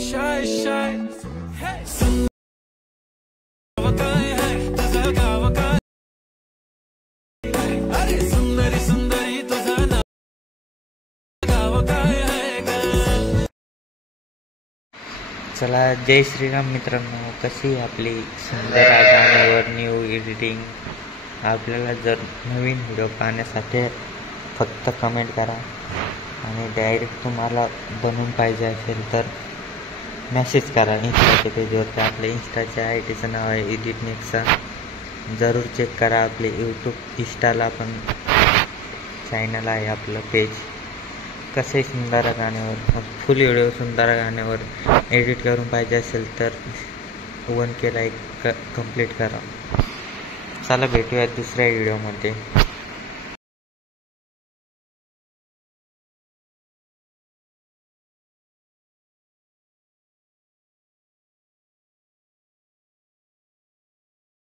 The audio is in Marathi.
शाय शाय अरे सुंदरी सुंदरी तुझा नाव काय आहे. चला, जय श्रीराम मित्रांनो. कशी आपली सुंदर गाण्यावर न्यू एडिटिंग. आपल्याला जर नवीन व्हिडिओ पाहण्यासाठी फक्त कमेंट करा आणि डायरेक्ट तुम्हाला बनवून पाहिजे असेल तर मेसेज करा इंस्टाच्या पेजवरती. आपल्या इंस्टाच्या आयडीचं नाव आहे एडिट नेक्सा. जरूर चेक करा. आपले यूट्यूब इंस्टाला पण चॅनल आहे आपलं पेज. कसे सुंदर गाण्यावर फुल व्हिडिओ सुंदर गाण्यावर एडिट करून पाहिजे असेल तर 1K लाईक कंप्लीट करा. चला, भेटूया दुसऱ्या व्हिडिओमध्ये.